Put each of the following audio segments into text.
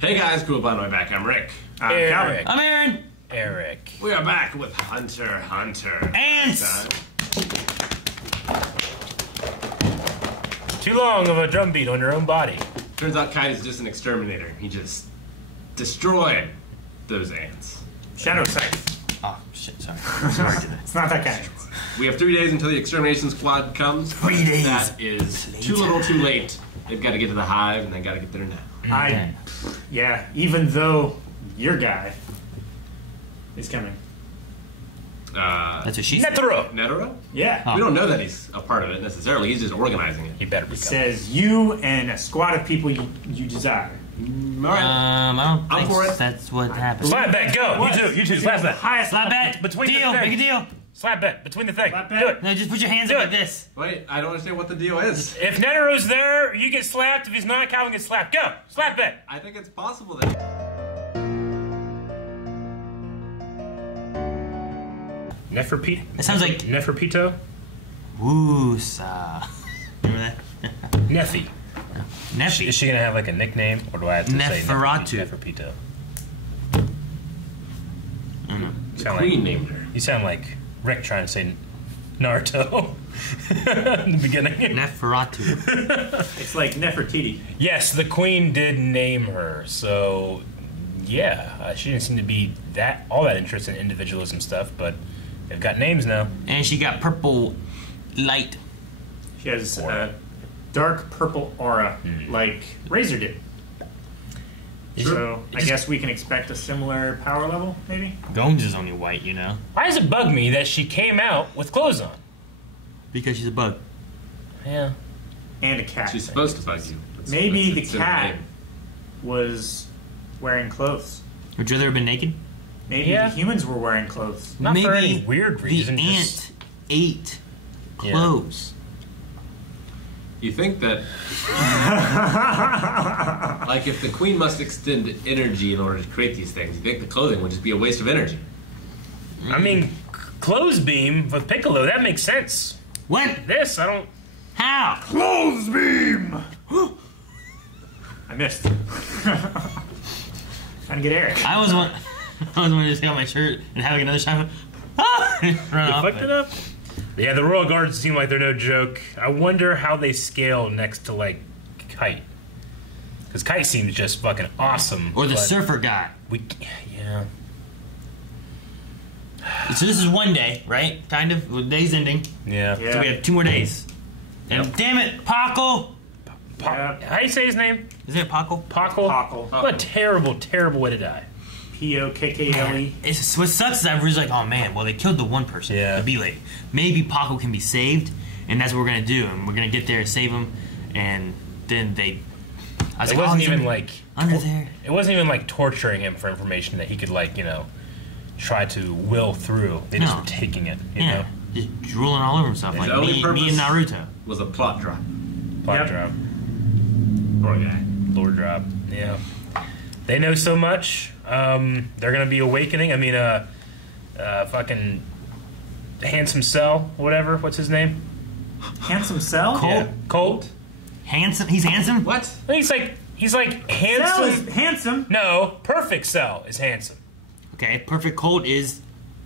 Hey guys, cool by my back. I'm Rick. I'm Eric. I'm Aaron. Eric. We are back with Hunter x Hunter. Ants! Too long of a drum beat on your own body. Turns out Kite is just an exterminator. He just destroyed those ants. Shadow Scythe. Oh, shit, sorry. Sorry to that. It's not that kind. We have 3 days until the extermination squad comes. 3 days. That is too little too late. They've got to get to the hive, and they got to get there now. Yeah, even though your guy is coming. That's what she said. Netero. Netero? Yeah. We don't know that he's a part of it necessarily. He's just organizing it. He better be It coming. says you and a squad of people you desire. All right. I don't I'm for think it. that's what happened. Slap bet, go. What? You two, slap bet. Highest Slap bet. Between deal. the thing. Make a deal. Slap bet, between the thing. Slap bet. Do it. No, just put your hands Do up it. like this. Wait, I don't understand what the deal is. If Netero's there, you get slapped. If he's not, Calvin gets slapped. Go. Slap bet. I think it's possible that... Neferpito. It sounds like Neferpito? Woosa. Remember that? Neffy. Neffy. Is she gonna have like a nickname, or do I have to say Neferatu. Neferpito? The queen named her. You sound like Rick trying to say Naruto in the beginning. Neferatu. It's like Nefertiti. Yes, the queen did name her, so yeah, she didn't seem to be all that interested in individualism stuff, but they've got names now. And she got purple light. She has a dark purple aura, like Razor did. So I guess we can expect a similar power level, maybe? Gomes is only white, you know. Why does it bug me that she came out with clothes on? Because she's a bug. Yeah. And a cat. She's supposed to bug you. Maybe the It's in cat name. was wearing clothes. Would you rather have been naked? Maybe Yeah. the humans were wearing clothes. Not Maybe for any weird reason. the just- ant ate Yeah. clothes. You think that... like, if the queen must extend energy in order to create these things, you think the clothing would just be a waste of energy. I mean, clothes beam with Piccolo, that makes sense. When? This, I don't... How? Clothes beam! I missed. Trying to get Eric. I was one to just take off my shirt and having another shot. Run You off. fucked it up? Yeah, the Royal Guards seem like they're no joke. I wonder how they scale next to, like, Kite. Because Kite seems just fucking awesome. Or the but surfer guy. Yeah. So this is one day, right? Kind of. The day's ending. Yeah. Yeah. So we have 2 more days. And damn it, Paco! Yeah. How do you say his name? Is it Paco? Paco? Paco. What a terrible, terrible way to die. P-O-K-K-L-E. What sucks is I was like, oh man, well they killed the one person, Yeah. the bee lady. Maybe Paco can be saved, and that's what we're gonna do. And we're gonna get there, save him, and then they. I was It like, wasn't he's even like under there. It wasn't even like torturing him for information that he could, like, you know, try to will through. They just No. were taking it, you Yeah, know. just drooling all over himself His like only me purpose- and Naruto. Was a plot drop. Plot Yep. drop, Poor guy. lore drop. Yeah, they know so much. They're gonna be awakening. I mean, fucking handsome Cell, whatever. What's his name? Handsome Cell? Colt? Yeah. Colt. Handsome? He's handsome? What? I think he's like Cell handsome. is handsome. No, Perfect Cell is handsome. Okay, perfect Colt is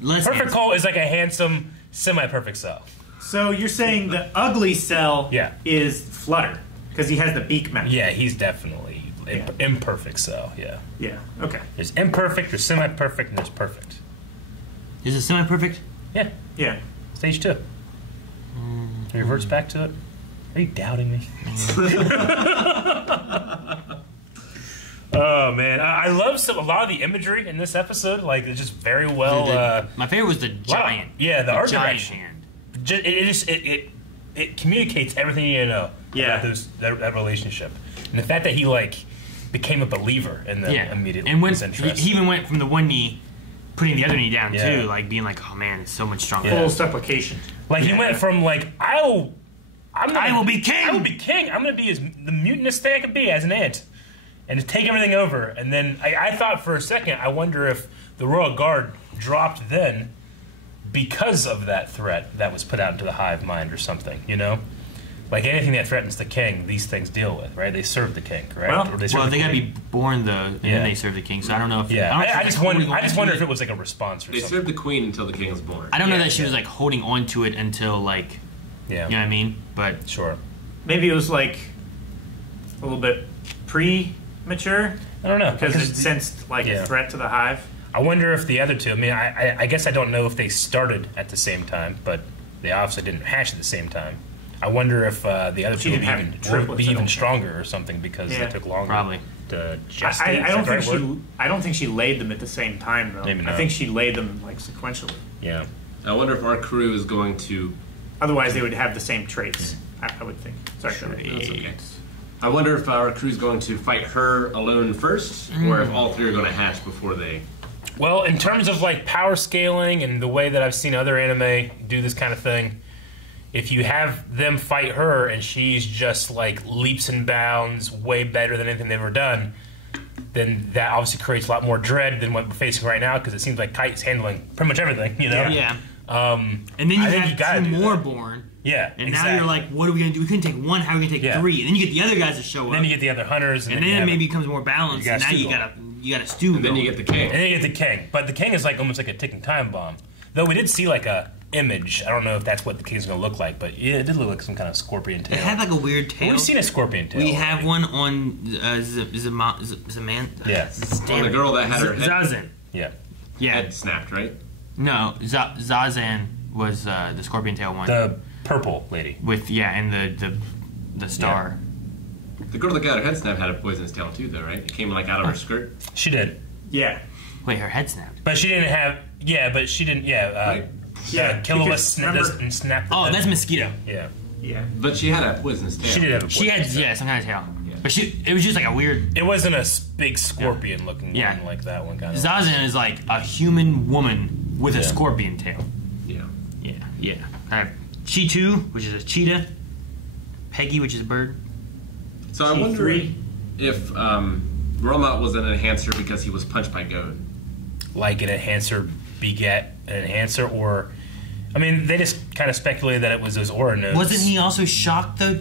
less Perfect handsome. Colt is like a handsome, semi-perfect Cell. So you're saying the ugly Cell Yeah. is Flutter, because he has the beak mouth. Yeah, he's definitely Yeah. imperfect Cell. Yeah. Yeah, okay. There's imperfect, there's semi-perfect, and there's perfect. Is it semi-perfect? Yeah, Yeah. stage 2. It reverts back to it. Are you doubting me? Oh man, I love a lot of the imagery in this episode. Like, it's just very well. My favorite was the giant. Yeah, the art giant direction. hand. It communicates everything you need to know Yeah. about that relationship, and the fact that he like became a believer in them Yeah, immediately. and was he interesting. even went from the one knee, putting the other knee down Yeah. too, like being like, "Oh man, it's so much stronger." Yeah. Full supplication. Like, he went from like, I will be king. I will be king. I'm going to be the mutinous thing I can be as an ant, and to take everything over. And then I thought for a second, I wonder if the Royal Guard dropped then because of that threat that was put out into the hive mind or something. You know, like anything that threatens the king, these things deal with, right? They serve the king, correct? Well, Or they serve they got to be born though, and then they serve the king. So I don't know if I just wonder if it was like a response or something. They served the queen until the king was born. I don't know that she was like holding on to it until like, you know what I mean? But sure, maybe it was like a little bit premature. I don't know because it sensed like a threat to the hive. I wonder if the other two. I mean, I guess I don't know if they started at the same time, but they obviously didn't hatch at the same time. I wonder if the other two would be even stronger or something because they took longer. Probably. To gestate. I don't think she laid them at the same time though. Maybe not. I think she laid them like sequentially. Yeah. I wonder if our crew is going to. Otherwise, they would have the same traits. I would think. Sorry, that's okay. I wonder if our crew is going to fight her alone first, or if all three are going to hatch before they. Well, in terms of like power scaling and the way that I've seen other anime do this kind of thing, if you have them fight her and she's just like leaps and bounds way better than anything they've ever done, then that obviously creates a lot more dread than what we're facing right now because it seems like Kite's handling pretty much everything, you know? Yeah. And then you have two more born. Yeah, and now you're like, what are we going to do? We couldn't take one, how are we going to take three? And then you get the other guys to show up. Then you get the other hunters. And then it maybe becomes more balanced. And now you got a stew. And then you get the king. And then you get the king. But the king is like almost like a ticking time bomb. Though we did see like a image. I don't know if that's what the king's going to look like, but yeah, it did look like some kind of scorpion tail. It had like a weird tail. We've seen a scorpion tail. We have one on Zaman. Yeah. On the girl that had her head. Zazen. Yeah. Head snapped, right? No, Zazan was the scorpion tail one. The purple lady. With and the star. Yeah. The girl that got her head snapped had a poisonous tail too, though, right? It came like out of her skirt. She did. Yeah. Wait, her head snapped. But she didn't have. Yeah, but she didn't. Yeah. Right? Kilowatts snapped. Oh, that's mosquito. Yeah. Yeah. But she had a poisonous tail. She did have a poisonous tail. Some kind of tail. Yeah. But it was just like a weird. It wasn't a big scorpion looking one like that one kind of. Zazen is like a human woman with a scorpion tail. Yeah. Yeah. Chitu, which is a cheetah. Peggy, which is a bird. So I wonder if Romot was an enhancer because he was punched by goat. Like an enhancer beget an enhancer, or I mean, they just kind of speculated that it was those aura nodes. Wasn't he also shocked though?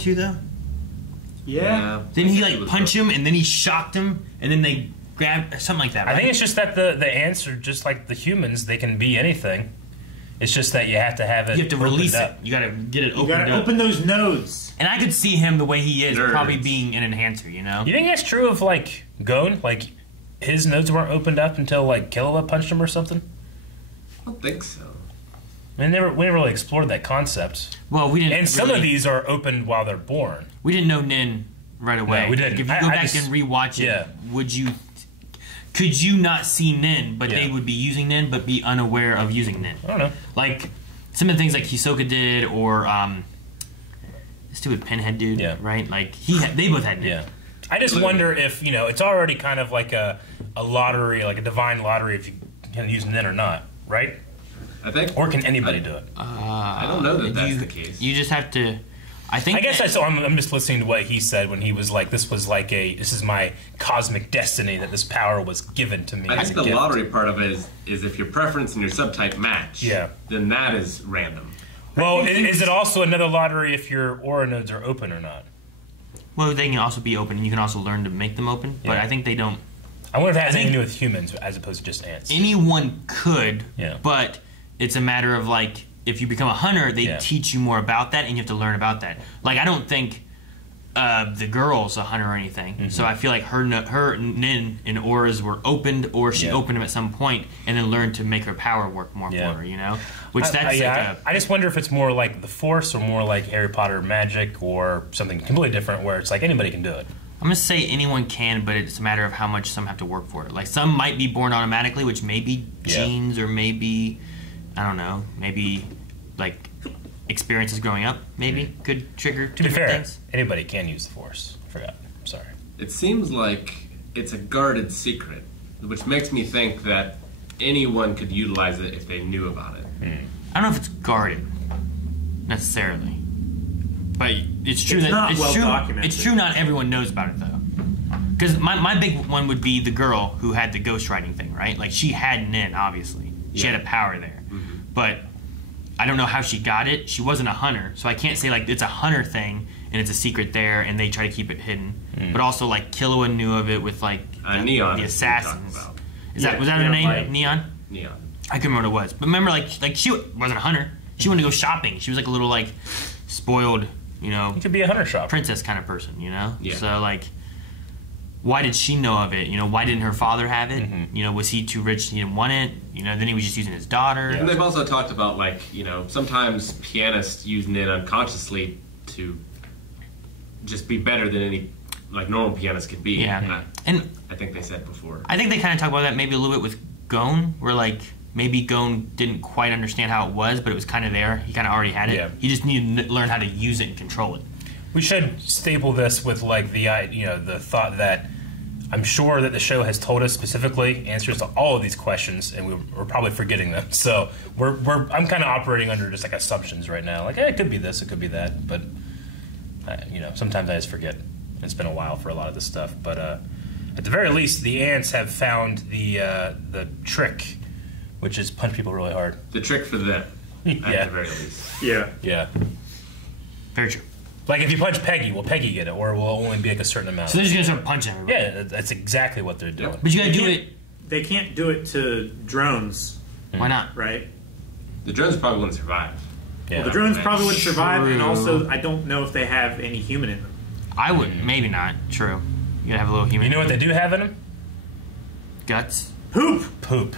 Yeah. Didn't he like punch him and then he shocked him and then they grabbed something like that? Right? I think it's just that the ants are just like the humans; they can be anything. It's just that you have to have it. You have to release it. Up. You got to get it opened up. You got to open those nodes. And I could see him the way he is, probably being an enhancer. You know. You think that's true of like Gon? Like his nodes weren't opened up until like Killua punched him or something. I don't think so. We never really explored that concept. Well, we didn't. And some of these are opened while they're born. We didn't know Nin right away. No, we didn't. Like, if you go back and rewatch it, could you not see Nin, but they would be using Nin, but be unaware of using Nin? I don't know. Like some of the things like Hisoka did, or stupid Pinhead dude, right? Like they both had Nin. Yeah. I just wonder if it's already kind of like a lottery, like a divine lottery, if you can use Nin or not, right? I think. Or can anybody do it? I don't know that that's the case. You just have to. I guess I'm just listening to what he said when he was like, "This is my cosmic destiny that this power was given to me." I think the lottery part of it is if your preference and your subtype match. Yeah. Then that is random. Well, is it also another lottery if your aura nodes are open or not? Well, they can also be open, and you can also learn to make them open. But I think they don't. I wonder if it has anything to do with humans as opposed to just ants. Anyone could, yeah. But it's a matter of like, if you become a hunter, they teach you more about that, and you have to learn about that. Like, I don't think the girl's a hunter or anything, so I feel like her Nin and auras were opened, or she opened them at some point, and then learned to make her power work more for her, you know? Which I just wonder if it's more like the Force, or more like Harry Potter magic, or something completely different, where it's like anybody can do it. I'm going to say anyone can, but it's a matter of how much some have to work for it. Like, some might be born automatically, which may be genes, or maybe, I don't know, maybe, like, experiences growing up, maybe, could trigger different things. Anybody can use the Force. I forgot. I'm sorry. It seems like it's a guarded secret, which makes me think that anyone could utilize it if they knew about it. I don't know if it's guarded, necessarily. But it's true it's true not everyone knows about it, though. Because my big one would be the girl who had the ghostwriting thing, right? Like, she had Nin, obviously. She had a power there. But I don't know how she got it. She wasn't a hunter, so I can't say, like, it's a hunter thing, and it's a secret there, and they try to keep it hidden. But also, like, Killua knew of it with, like, Neon. the assassins. Was that her name? like, Neon? Neon. I couldn't remember what it was. But remember, like she wasn't a hunter. She wanted to go shopping. She was like a little, like, spoiled, you know, You could be a hunter shopper. princess kind of person, you know? Yeah. So, like, why did she know of it? You know, why didn't her father have it? You know, was he too rich? He didn't want it. You know, then he was just using his daughter. And they've also talked about, like, you know, sometimes pianists use Nin unconsciously to just be better than any, like, normal pianist could be. Yeah. And I think they said before. I think they kind of talk about that maybe a little bit with Gon, where, like, maybe Gon didn't quite understand how it was, but it was kind of there. He kind of already had it. Yeah. He just needed to learn how to use it and control it. We should staple this with like the the thought that I'm sure that the show has told us specifically answers to all of these questions, and we're probably forgetting them. So I'm kind of operating under just like assumptions right now. Like, it could be this, it could be that, but you know, sometimes I just forget. It's been a while for a lot of this stuff, but at the very least, the ants have found the trick, which is punch people really hard. The trick for them, Yeah. at the very least. Yeah. Very true. Like if you punch Peggy, will Peggy get it, or will it only be like a certain amount? So they're just going to start punching everybody. Yeah, that's exactly what they're doing. But you got to do it. They can't do it to drones, Why not? right? The drones probably wouldn't survive. Yeah. Well, the drones probably wouldn't survive, and True. also I don't know if they have any human in them. I wouldn't. Maybe not. True. You got to have a little human. You know what they do have in them? Guts. Poop! Poop.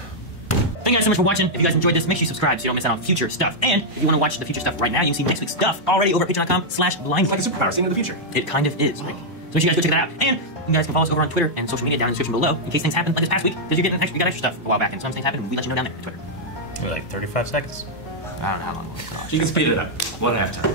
Thank you guys so much for watching. If you guys enjoyed this, make sure you subscribe so you don't miss out on future stuff. And if you want to watch the future stuff right now, you can see next week's stuff already over at patreon.com/blindly. It's like a superpower seen in the future. It kind of is, Rick. So make sure you guys go check that out. And you guys can follow us over on Twitter and social media down in the description below in case things happen like this past week, because we got extra stuff a while back, and some things happen, and we let you know down there on Twitter. Like 35 seconds. I don't know how long it was. You can speed it up 1.5 times.